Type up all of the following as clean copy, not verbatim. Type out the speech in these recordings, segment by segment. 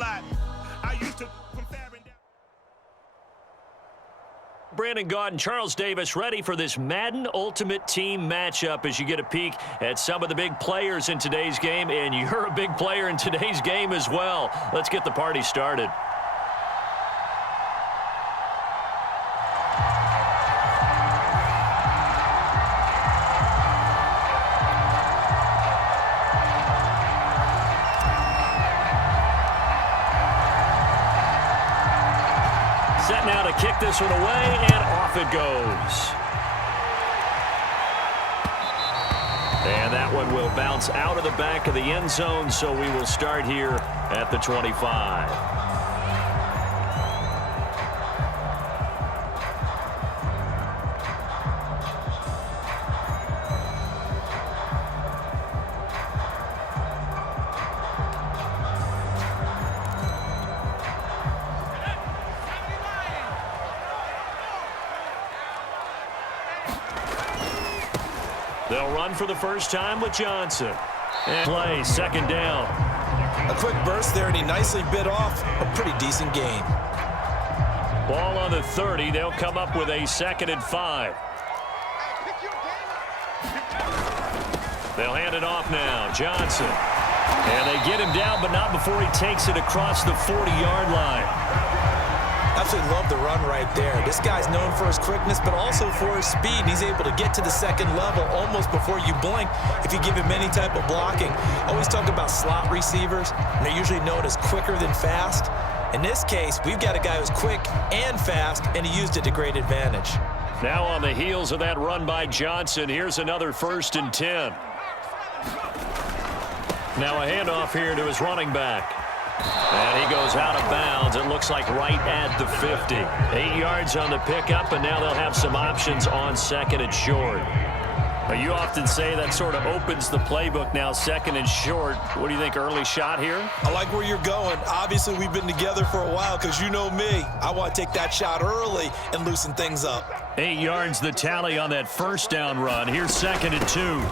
lot. I used to comparing. Brandon Gaud and Charles Davis ready for this Madden Ultimate Team matchup as you get a peek at some of the big players in today's game, and you're a big player in today's game as well. Let's get the party started. Set now to kick this one away, and off it goes. And that one will bounce out of the back of the end zone, so we will start here at the 25. They'll run for the first time with Johnson. And play, second down. A quick burst there, and he nicely bit off a pretty decent gain. Ball on the 30. They'll come up with a 2nd and 5. They'll hand it off now. Johnson. And they get him down, but not before he takes it across the 40-yard line. Absolutely love the run right there. This guy's known for his quickness, but also for his speed. He's able to get to the second level almost before you blink if you give him any type of blocking. Always talk about slot receivers, and they're usually known as quicker than fast. In this case, we've got a guy who's quick and fast, and he used it to great advantage. Now on the heels of that run by Johnson, here's another 1st and 10. Now a handoff here to his running back. And he goes out of bounds. It looks like right at the 50. 8 yards on the pickup, and now they'll have some options on 2nd and short. Now, you often say that sort of opens the playbook now, 2nd and short. What do you think, early shot here? I like where you're going. Obviously, we've been together for a while because you know me. I want to take that shot early and loosen things up. 8 yards the tally on that 1st down run. Here's 2nd and 2.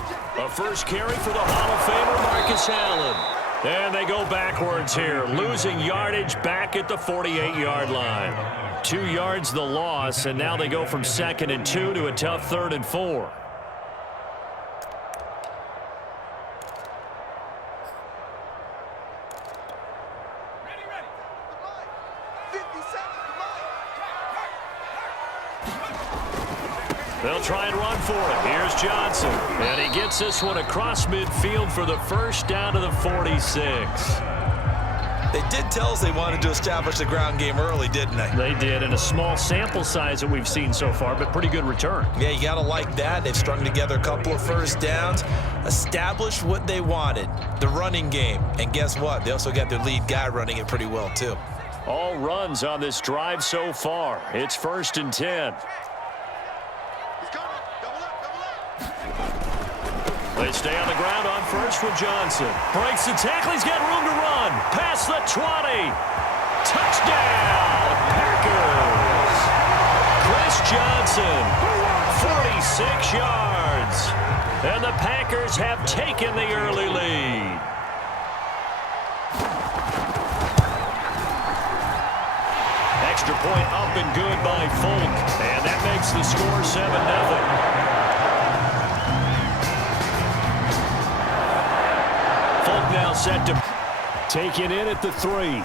A first carry for the Hall of Famer, Marcus Allen. And they go backwards here, losing yardage back at the 48-yard line. 2 yards the loss, and now they go from 2nd and 2 to a tough 3rd and 4. They'll try and run for it. Here's Johnson. And he gets this one across midfield for the 1st down to the 46. They did tell us they wanted to establish the ground game early, didn't they? They did, and a small sample size that we've seen so far, but pretty good return. Yeah, you got to like that. They've strung together a couple of 1st downs, established what they wanted, the running game. And guess what? They also got their lead guy running it pretty well, too. All runs on this drive so far. It's 1st and 10. They stay on the ground on 1st with Johnson. Breaks the tackle. He's got room to run. Past the 20. Touchdown, Packers. Chris Johnson, 46 yards. And the Packers have taken the early lead. Extra point up and good by Folk. And that makes the score 7-0. Now set to take it in at the 3.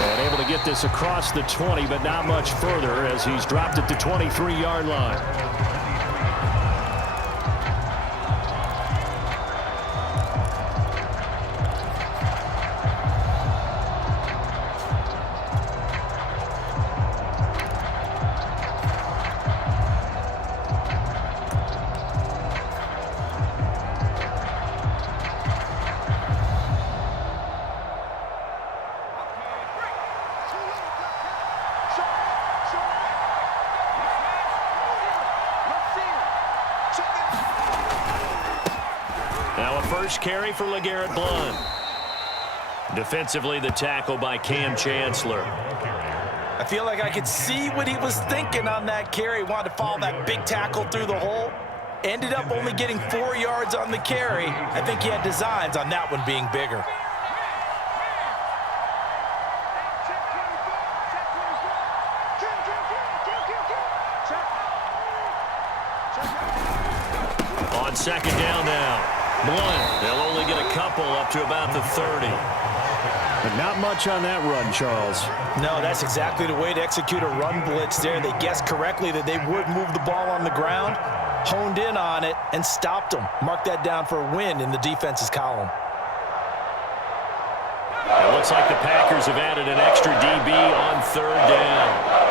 And able to get this across the 20, but not much further as he's dropped at the 23-yard line. Now a first carry for LeGarrette Blount. Defensively, the tackle by Cam Chancellor. I feel like I could see what he was thinking on that carry. Wanted to follow that big tackle through the hole. Ended up only getting 4 yards on the carry. I think he had designs on that one being bigger. On second down now. Blunt. They'll only get a couple up to about the 30. But not much on that run, Charles. No, that's exactly the way to execute a run blitz there. They guessed correctly that they would move the ball on the ground, honed in on it, and stopped them. Mark that down for a win in the defense's column. It looks like the Packers have added an extra DB on third down.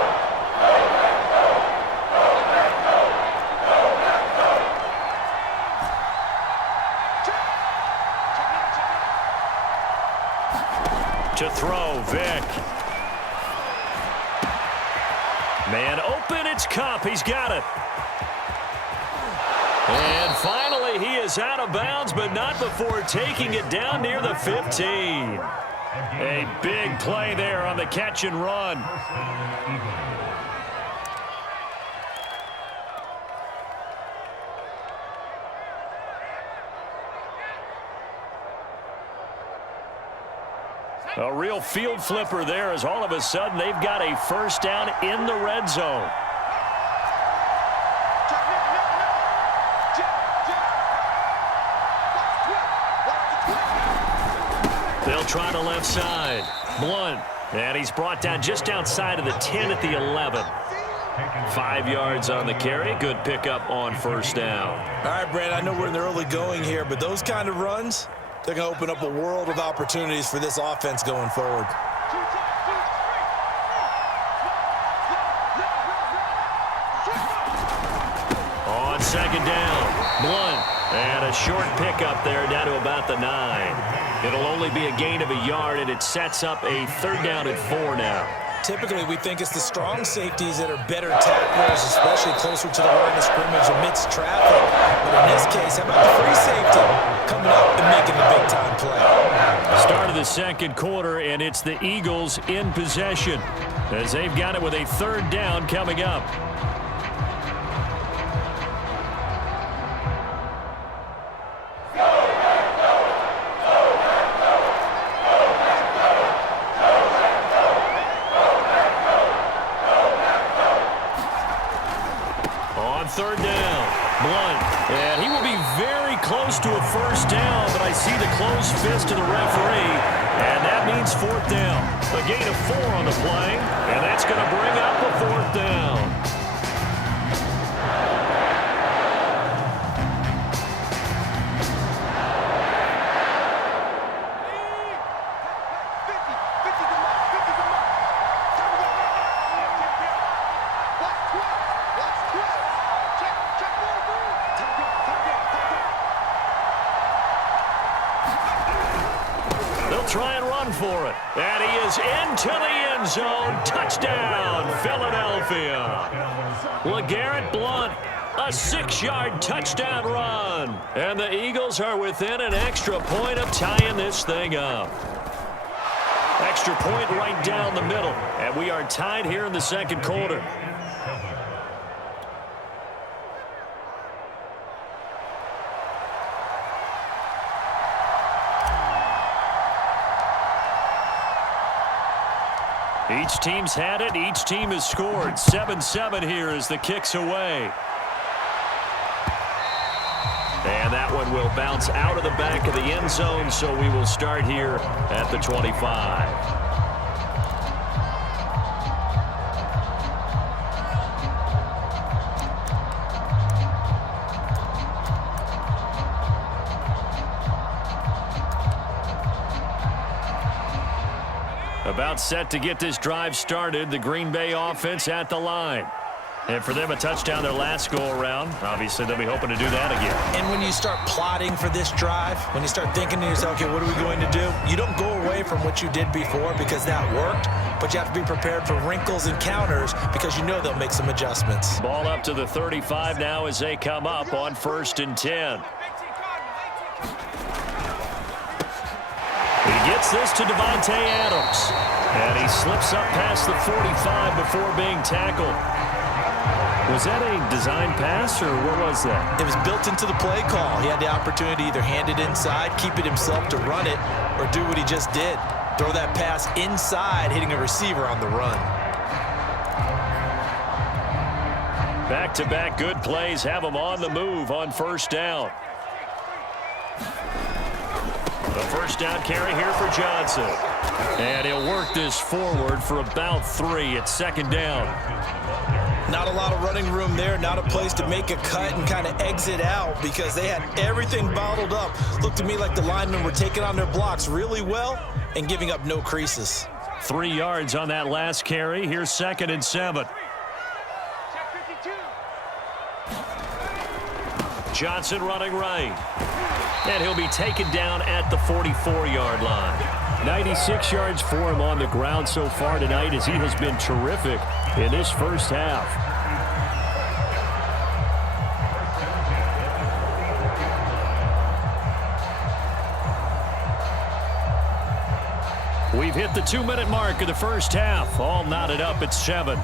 To throw, Vick. Man open, it's Kupp. He's got it. And finally, he is out of bounds, but not before taking it down near the 15. A big play there on the catch and run. A real field flipper there as all of a sudden they've got a first down in the red zone. They'll try the left side. Blunt. And he's brought down just outside of the 10 at the 11. 5 yards on the carry. Good pickup on first down. All right, Brad, I know we're in the early going here, but those kind of runs, they're going to open up a world of opportunities for this offense going forward. On second down, Blunt. And a short pickup there down to about the 9. It'll only be a gain of a yard, and it sets up a third down and 4 now. Typically, we think it's the strong safeties that are better tacklers, especially closer to the line of scrimmage amidst traffic. But in this case, how about the free safety coming up and making the big-time play? Start of the second quarter, and it's the Eagles in possession as they've got it with a third down coming up. Third down, Blunt, and he will be very close to a first down, but I see the closed fist of the referee, and that means fourth down. A gain of 4 on the play, and that's going to bring up a fourth down. Try and run for it. And he is into the end zone. Touchdown, Philadelphia. LeGarrette Blunt, a 6-yard touchdown run. And the Eagles are within an extra point of tying this thing up. Extra point right down the middle. And we are tied here in the second quarter. Each team's had it. Each team has scored. 7-7 here as the kick's away. And that one will bounce out of the back of the end zone, so we will start here at the 25. About set to get this drive started. The Green Bay offense at the line. And for them, a touchdown their last go-around. Obviously, they'll be hoping to do that again. And when you start plotting for this drive, when you start thinking to yourself, okay, what are we going to do? You don't go away from what you did before because that worked, but you have to be prepared for wrinkles and counters because you know they'll make some adjustments. Ball up to the 35 now as they come up on 1st and 10. He gets this to Davante Adams. And he slips up past the 45 before being tackled. Was that a design pass, or what was that? It was built into the play call. He had the opportunity to either hand it inside, keep it himself to run it, or do what he just did. Throw that pass inside, hitting a receiver on the run. Back-to-back good plays have him on the move on first down. The first down carry here for Johnson. And he'll work this forward for about 3 at second down. Not a lot of running room there, not a place to make a cut and kind of exit out because they had everything bottled up. Looked to me like the linemen were taking on their blocks really well and giving up no creases. 3 yards on that last carry. Here's 2nd and 7. Johnson running right. And he'll be taken down at the 44-yard line. 96 yards for him on the ground so far tonight as he has been terrific in this first half. We've hit the 2-minute mark of the first half. All knotted up at 7.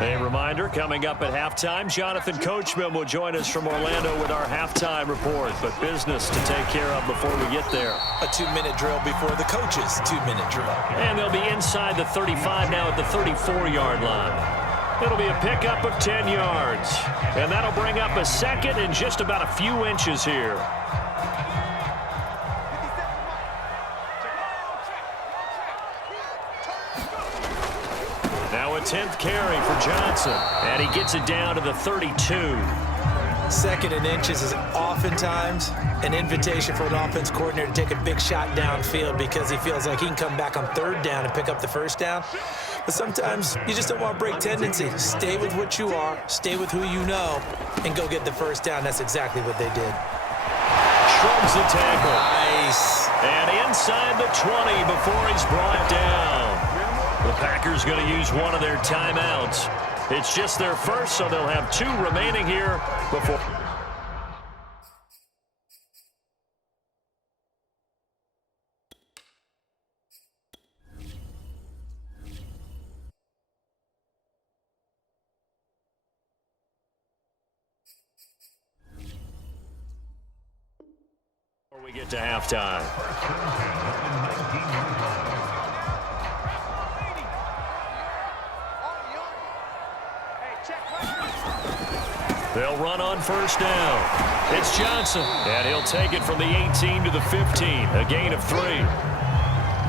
A reminder, coming up at halftime, Jonathan Coachman will join us from Orlando with our halftime report. But business to take care of before we get there. A 2-minute drill before the coach's 2-minute drill. And they'll be inside the 35 now at the 34-yard line. It'll be a pickup of 10 yards. And that'll bring up a second and just about a few inches here. Now a 10th carry for Johnson. And he gets it down to the 32. 2nd and inches is oftentimes an invitation for an offense coordinator to take a big shot downfield because he feels like he can come back on 3rd down and pick up the first down. But sometimes you just don't want to break tendency. Stay with what you are, stay with who you know, and go get the first down. That's exactly what they did. Shrugs the tackle. Nice. And inside the 20 before he's brought down. The Packers going to use one of their timeouts. It's just their first, so they'll have 2 remaining here before. Before we get to halftime. They'll run on first down. It's Johnson, and he'll take it from the 18 to the 15, a gain of 3.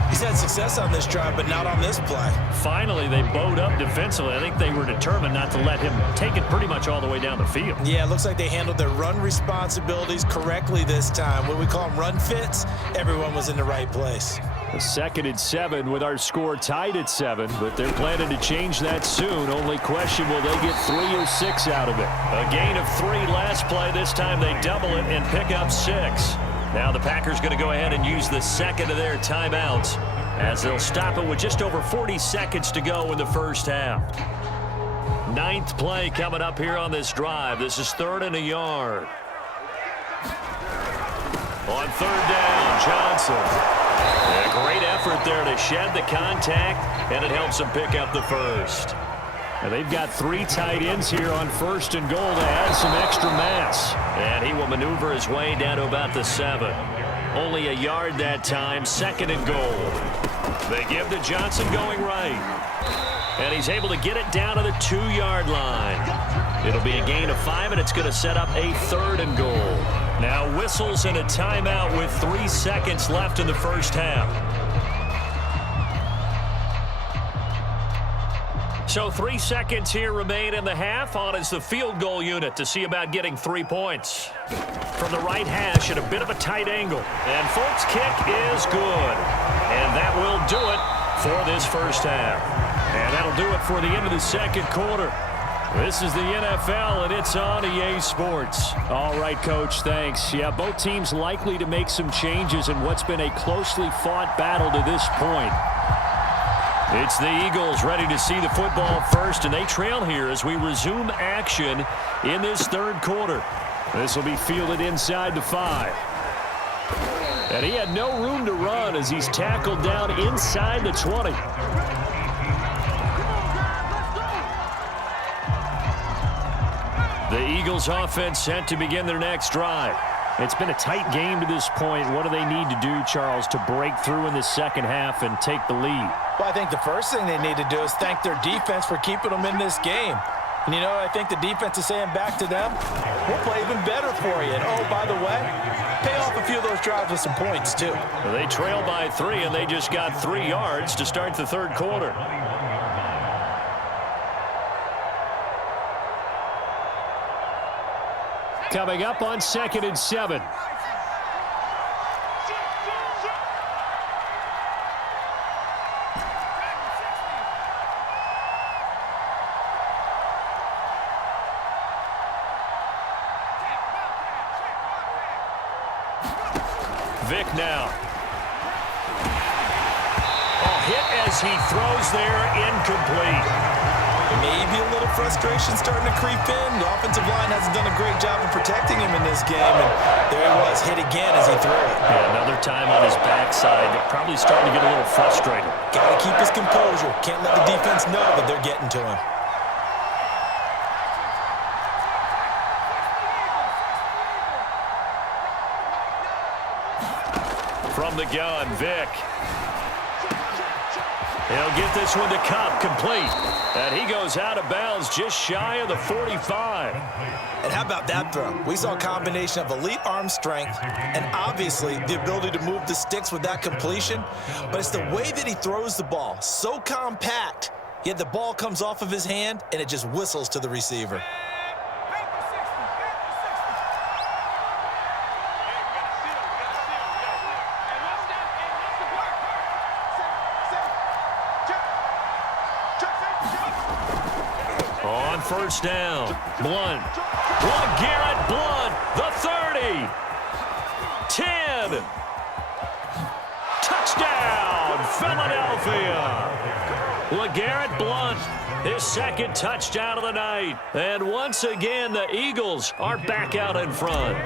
He's had success on this drive, but not on this play. Finally, they bowed up defensively. I think they were determined not to let him take it pretty much all the way down the field. Yeah, it looks like they handled their run responsibilities correctly this time. What we call them run fits, everyone was in the right place. A 2nd and 7 with our score tied at 7, but they're planning to change that soon. Only question, will they get 3 or 6 out of it? A gain of 3 last play. This time they double it and pick up 6. Now the Packers going to go ahead and use the second of their timeouts as they'll stop it with just over 40 seconds to go in the first half. 9th play coming up here on this drive. This is 3rd and a yard. On 3rd down, Johnson. A great effort there to shed the contact, and it helps them pick up the first. And they've got 3 tight ends here on 1st and goal to add some extra mass. And he will maneuver his way down to about the 7. Only a yard that time, 2nd and goal. They give to Johnson going right. And he's able to get it down to the 2-yard line. It'll be a gain of 5, and it's going to set up a 3rd and goal. Now whistles and a timeout with 3 seconds left in the first half. So 3 seconds here remain in the half. On is the field goal unit to see about getting 3 points. From the right hash at a bit of a tight angle. And Folk's kick is good. And that will do it for this first half. And that'll do it for the end of the second quarter. This is the NFL, and it's on EA Sports. All right, Coach, thanks. Yeah, both teams likely to make some changes in what's been a closely fought battle to this point. It's the Eagles ready to see the football first, and they trail here as we resume action in this third quarter. This will be fielded inside the 5. And he had no room to run as he's tackled down inside the 20. The Eagles offense set to begin their next drive. It's been a tight game to this point. What do they need to do, Charles, to break through in the second half and take the lead? Well, I think the first thing they need to do is thank their defense for keeping them in this game. And you know what I think the defense is saying back to them? We'll play even better for you. And oh, by the way, pay off a few of those drives with some points, too. Well, they trail by 3, and they just got 3 yards to start the third quarter. Coming up on 2nd and 7. Vic now. Hit as he throws there, incomplete. Maybe a little frustration starting to creep in. The offensive line hasn't done a great job of protecting him in this game. And there he was, hit again as he threw it. Yeah, another time on his backside. Probably starting to get a little frustrated. Got to keep his composure. Can't let the defense know that they're getting to him. From the gun, Vic. He'll get this one to Cobb, complete. And he goes out of bounds just shy of the 45. And how about that throw? We saw a combination of elite arm strength and obviously the ability to move the sticks with that completion. But it's the way that he throws the ball. So compact, yet the ball comes off of his hand and it just whistles to the receiver. On first down, Blunt. LeGarrette Blunt, the 30. 10. Touchdown, Philadelphia. LeGarrette Blunt, his second touchdown of the night. And once again, the Eagles are back out in front.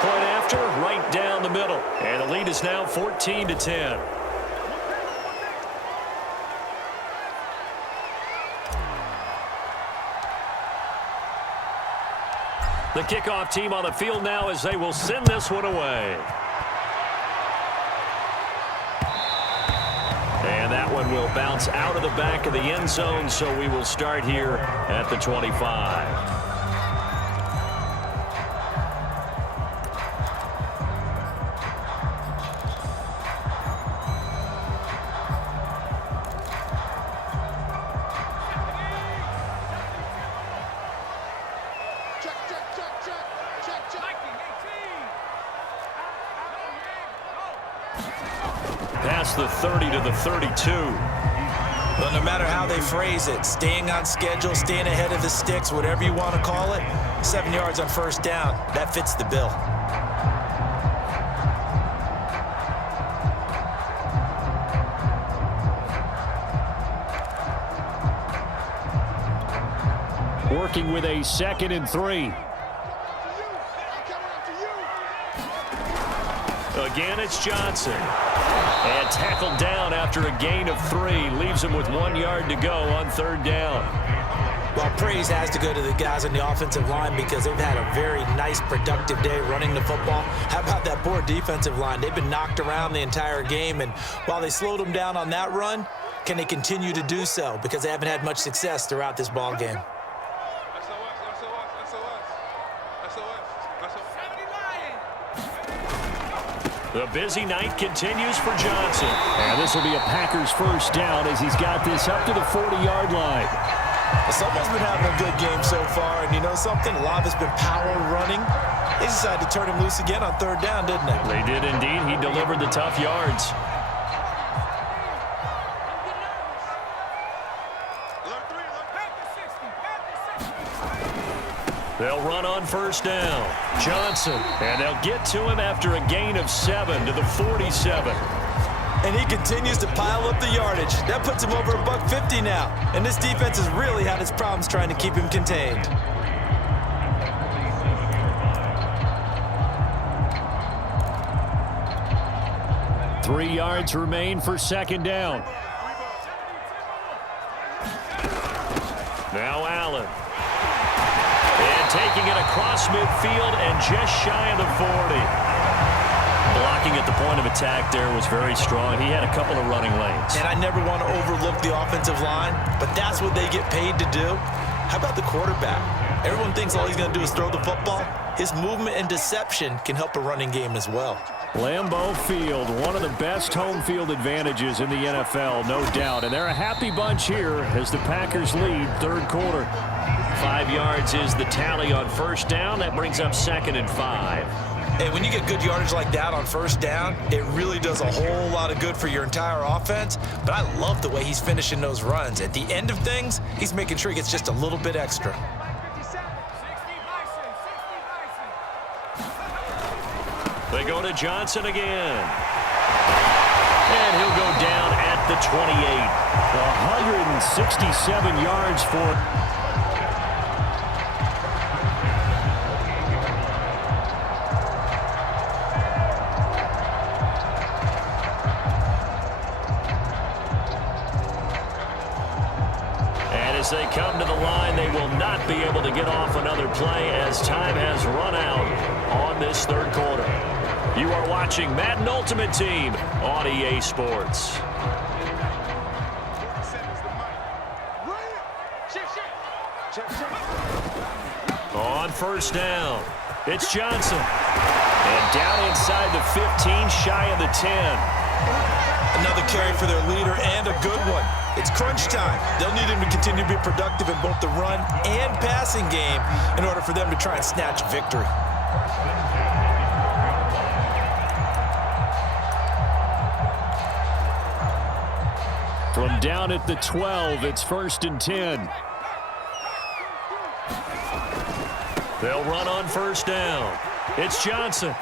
Point after, right down the middle. And the lead is now 14-10. The kickoff team on the field now as they will send this one away. And that one will bounce out of the back of the end zone, so we will start here at the 25. Past the 30 to the 32. But no matter how they phrase it, staying on schedule, staying ahead of the sticks, whatever you want to call it, 7 yards on first down, that fits the bill. Working with a 2nd and 3. Again, it's Johnson. And tackled down after a gain of 3. Leaves him with 1 yard to go on third down. Well, praise has to go to the guys on the offensive line because they've had a very nice, productive day running the football. How about that poor defensive line? They've been knocked around the entire game, and while they slowed them down on that run, can they continue to do so? Because they haven't had much success throughout this ball game. The busy night continues for Johnson. And this will be a Packers first down as he's got this up to the 40-yard line. Someone's been having a good game so far, and you know something? A lot of it's been power running. They decided to turn him loose again on third down, didn't they? They did indeed. He delivered the tough yards. They'll run on first down. Johnson, and they'll get to him after a gain of 7 to the 47. And he continues to pile up the yardage. That puts him over $150 now. And this defense has really had its problems trying to keep him contained. Three yards remain for second down. Now Allen. And taking it across midfield and just shy of the 40. Blocking at the point of attack there was very strong. He had a couple of running lanes. And I never want to overlook the offensive line, but that's what they get paid to do. How about the quarterback? Everyone thinks all he's going to do is throw the football. His movement and deception can help a running game as well. Lambeau Field, one of the best home field advantages in the NFL, no doubt. And they're a happy bunch here as the Packers lead third quarter. 5 yards is the tally on first down. That brings up 2nd and 5. And when you get good yardage like that on first down, it really does a whole lot of good for your entire offense. But I love the way he's finishing those runs. At the end of things, he's making sure he gets just a little bit extra. They go to Johnson again. And he'll go down at the 28. 167 yards for... As they come to the line, they will not be able to get off another play as time has run out on this third quarter. You are watching Madden Ultimate Team on EA Sports. On first down, it's Johnson. And down inside the 15, shy of the 10. Another carry for their leader and a good one. It's crunch time. They'll need him to continue to be productive in both the run and passing game in order for them to try and snatch victory. From down at the 12, it's 1st and 10. They'll run on first down. It's Johnson.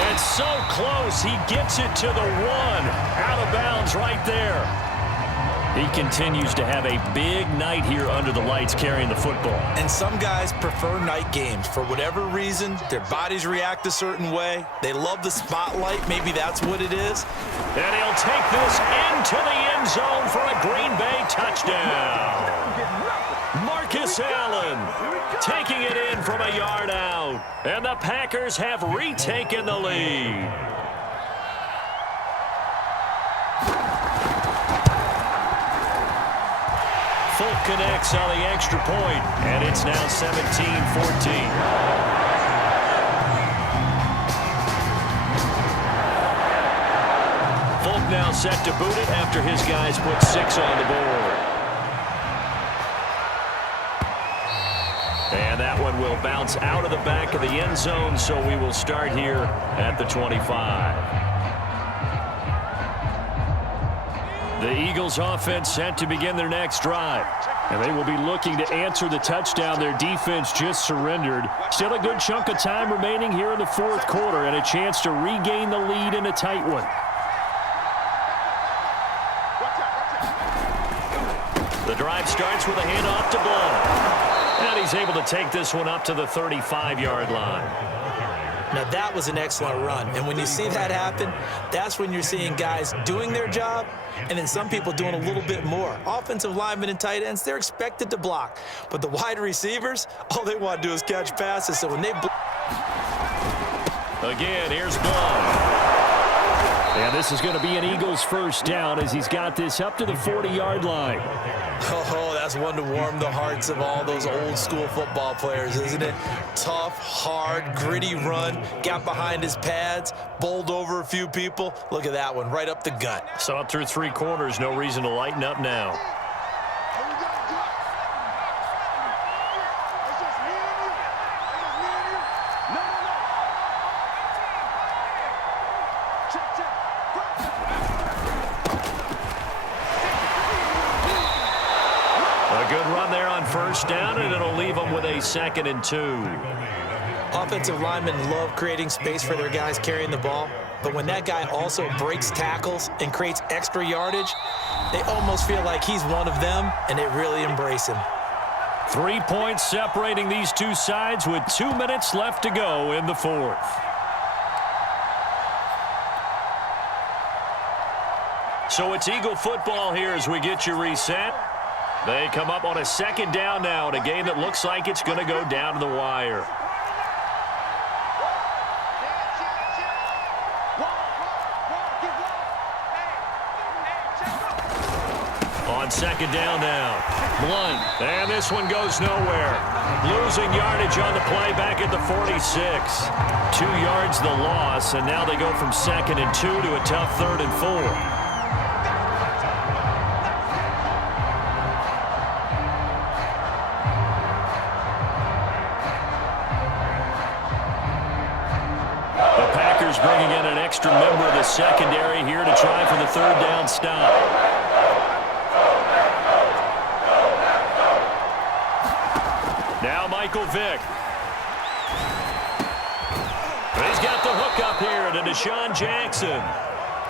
And so close, he gets it to the 1. Out of bounds right there. He continues to have a big night here under the lights carrying the football. And some guys prefer night games. For whatever reason, their bodies react a certain way. They love the spotlight. Maybe that's what it is. And he'll take this into the end zone for a Green Bay touchdown. Marcus Allen taking it in from a yard out. And the Packers have retaken the lead. Folk connects on the extra point, and it's now 17-14. Folk now set to boot it after his guys put 6 on the board. And that one will bounce out of the back of the end zone, so we will start here at the 25. The Eagles offense set to begin their next drive. And they will be looking to answer the touchdown their defense just surrendered. Still a good chunk of time remaining here in the fourth quarter and a chance to regain the lead in a tight one. The drive starts with a handoff to Blount. And he's able to take this one up to the 35-yard line. Now, that was an excellent run. And when you see that happen, that's when you're seeing guys doing their job and then some people doing a little bit more. Offensive linemen and tight ends, they're expected to block. But the wide receivers, all they want to do is catch passes. So when they again, here's Blount. And this is going to be an Eagles first down as he's got this up to the 40-yard line. Oh, that's one to warm the hearts of all those old-school football players, isn't it? Tough, hard, gritty run, got behind his pads, bowled over a few people. Look at that one, right up the gut. Saw it through 3 quarters, no reason to lighten up now. First down, and it'll leave them with a 2nd and 2. Offensive linemen love creating space for their guys carrying the ball. but when that guy also breaks tackles and creates extra yardage, they almost feel like he's one of them, and they really embrace him. 3 points separating these two sides with 2 minutes left to go in the fourth. So it's Eagle football here as we get you reset. They come up on a second down now in a game that looks like it's going to go down to the wire. On second down now. Blunt. And this one goes nowhere. Losing yardage on the play back at the 46. 2 yards the loss, and now they go from 2nd and 2 to a tough 3rd and 4. Bringing in an extra member of the secondary here to try for the 3rd down stop. Now Michael Vick. He's got the hook up here to Deshaun Jackson.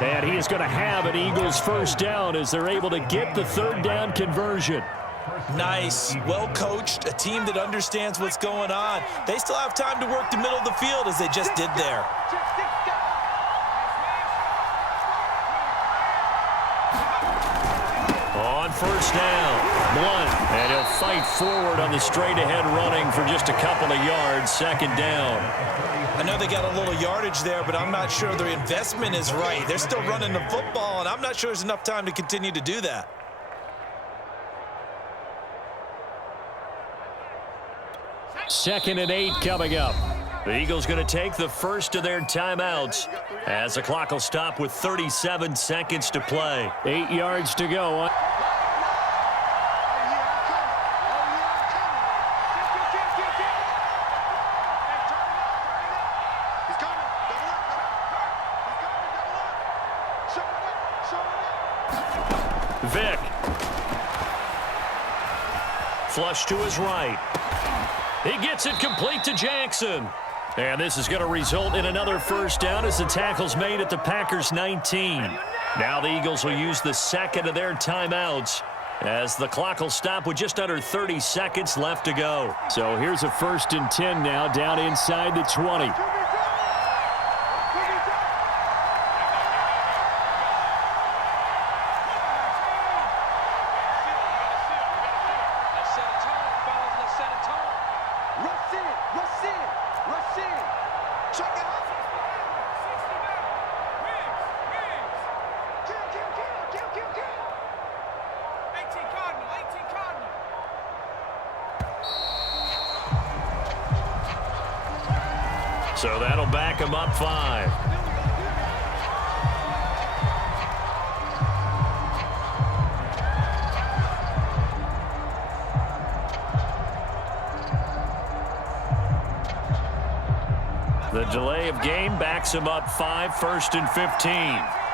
And he is going to have an Eagles first down as they're able to get the 3rd down conversion. Nice, well-coached, a team that understands what's going on. They still have time to work the middle of the field as they just did there. On first down, Blunt, and he'll fight forward on the straight-ahead running for just a couple of yards, 2nd down. I know they got a little yardage there, but I'm not sure their investment is right. They're still running the football, and I'm not sure there's enough time to continue to do that. 2nd and 8 coming up. The Eagles going to take the first of their timeouts as the clock will stop with 37 seconds to play. 8 yards to go. Vick. Flush to his right. He gets it complete to Jackson. And this is going to result in another first down as the tackle's made at the Packers' 19. Now the Eagles will use the 2nd of their timeouts as the clock will stop with just under 30 seconds left to go. So here's a 1st and 10 now down inside the 20. So that'll back him up 5. The delay of game backs him up 5, 1st and 15.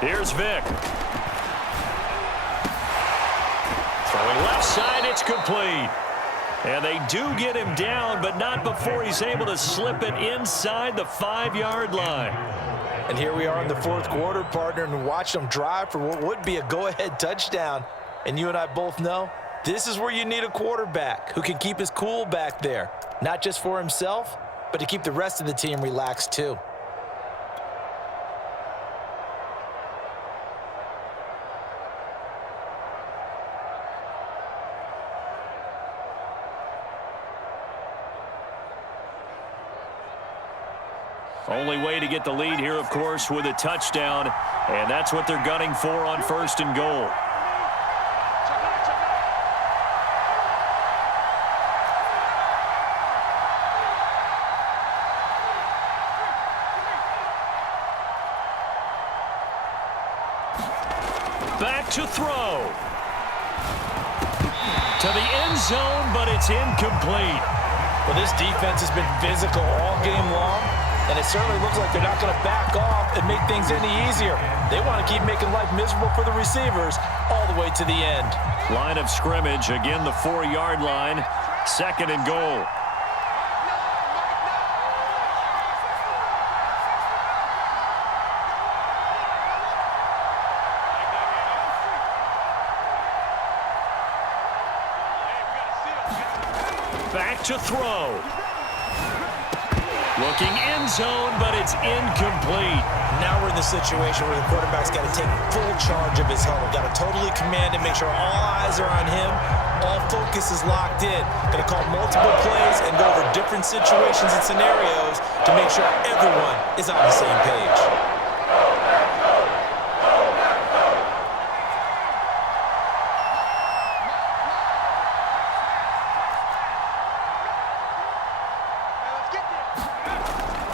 Here's Vick. Throwing left side, it's complete. And they do get him down, but not before he's able to slip it inside the 5-yard line. And here we are in the 4th quarter, partner, and watch them drive for what would be a go-ahead touchdown. And you and I both know this is where you need a quarterback who can keep his cool back there, not just for himself, but to keep the rest of the team relaxed too. Only way to get the lead here, of course, with a touchdown, and that's what they're gunning for on 1st and goal. Back to throw. To the end zone, but it's incomplete. Well, this defense has been physical all game long. And it certainly looks like they're not going to back off and make things any easier. They want to keep making life miserable for the receivers all the way to the end. Line of scrimmage, again the 4-yard line, 2nd and goal. Back to throw. Looking end zone, but it's incomplete. Now we're in the situation where the quarterback's got to take full charge of his huddle. Got to totally command and make sure all eyes are on him. All focus is locked in. Got to call multiple plays and go over different situations and scenarios to make sure everyone is on the same page.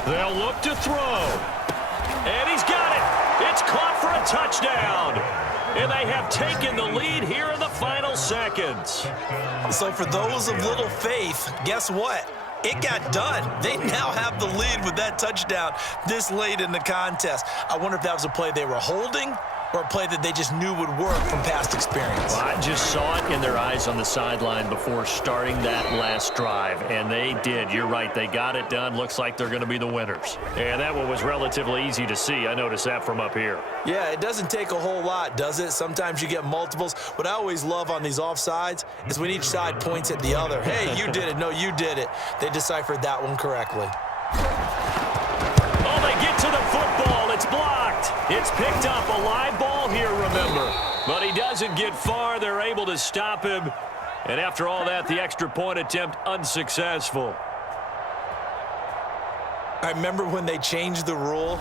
They'll look to throw. And he's got it. It's caught for a touchdown. And they have taken the lead here in the final seconds. So for those of little faith, guess what? It got done. They now have the lead with that touchdown this late in the contest. I wonder if that was a play they were holding or a play that they just knew would work from past experience. Well, I just saw it in their eyes on the sideline before starting that last drive, and they did. You're right. They got it done. Looks like they're going to be the winners. And that one was relatively easy to see. I noticed that from up here. Yeah, it doesn't take a whole lot, does it? Sometimes you get multiples. What I always love on these offsides is when each side points at the other. Hey, you did it. No, you did it. They deciphered that one correctly. Oh, they get to the football. It's blocked. It's picked up. A live ball here, remember. But he doesn't get far. They're able to stop him. And after all that, the extra point attempt unsuccessful. I remember when they changed the rule,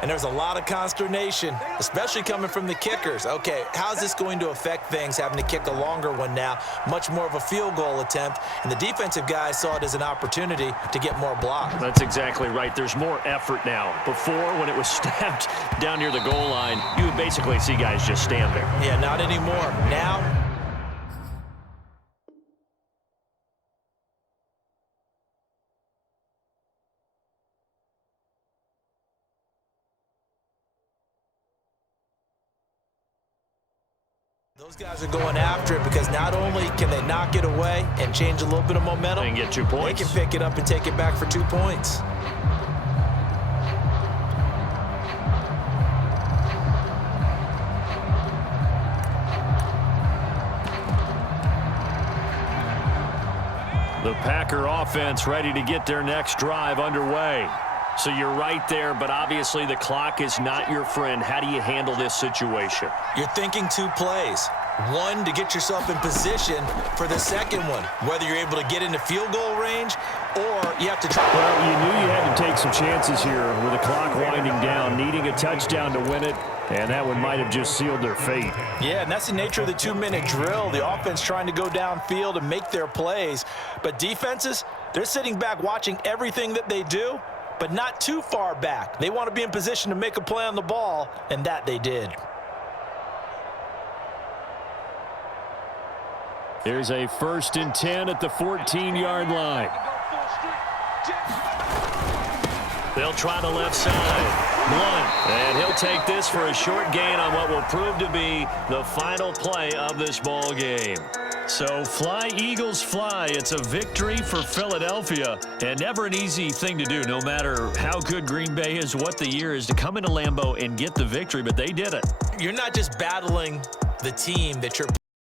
and there was a lot of consternation, especially coming from the kickers. Okay, how's this going to affect things, having to kick a longer one now? Much more of a field goal attempt, and the defensive guys saw it as an opportunity to get more blocks. That's exactly right. There's more effort now. Before, when it was snapped down near the goal line, you would basically see guys just stand there. Yeah, not anymore. Now, those guys are going after it because not only can they knock it away and change a little bit of momentum, And get 2 points. they can pick it up and take it back for 2 points. The Packer offense ready to get their next drive underway. So you're right there, but obviously the clock is not your friend. How do you handle this situation? You're thinking 2 plays. One, to get yourself in position for the second one, whether you're able to get into field goal range or you have to try. Well, you knew you had to take some chances here with the clock winding down, needing a touchdown to win it, and that one might have just sealed their fate. Yeah, and that's the nature of the 2-minute drill. The offense trying to go downfield and make their plays. But defenses, they're sitting back watching everything that they do, but not too far back. They want to be in position to make a play on the ball, and that they did. There's a 1st and 10 at the 14-yard line. They'll try the left side. Blunt. And he'll take this for a short gain on what will prove to be the final play of this ball game. So fly, Eagles, fly. It's a victory for Philadelphia. And never an easy thing to do, no matter how good Green Bay is, what the year is, to come into Lambeau and get the victory. But they did it. You're not just battling the team that you're